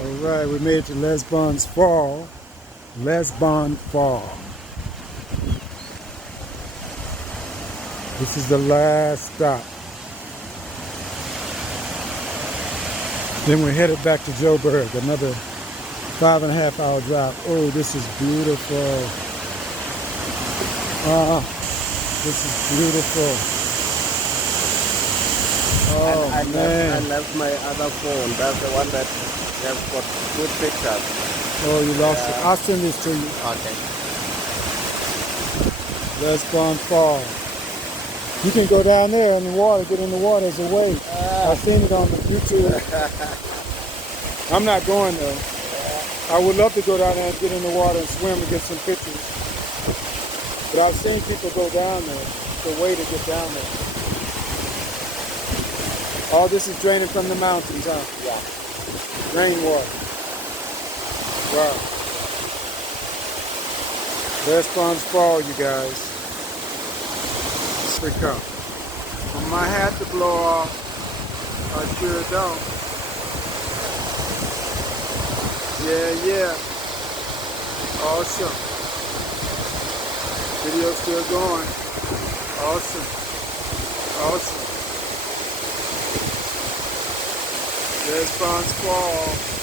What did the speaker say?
All right, we made it to Lisbon's Fall. Lisbon Fall. This is the last stop. Then we're headed back to Joburg, another 5.5 hour drive. Oh, this is beautiful. This is beautiful. Oh, man. I left my other phone. That's the one that has got good pictures. Oh, you lost it. I'll send this to you. Okay. Lisbon Fall. You can go down there in the water, get in the water as a wave. I've seen it on the YouTube. I'm not going though. I would love to go down there and get in the water and swim and get some pictures. But I've seen people go down there. It's a way to get down there. All this is draining from the mountains, huh? Yeah. Rainwater. Wow. Lisbon's Fall, you guys. Here we come. Want my hat to blow off? I sure don't. Yeah. Awesome. Video still going. Awesome. Lisbon's Fall.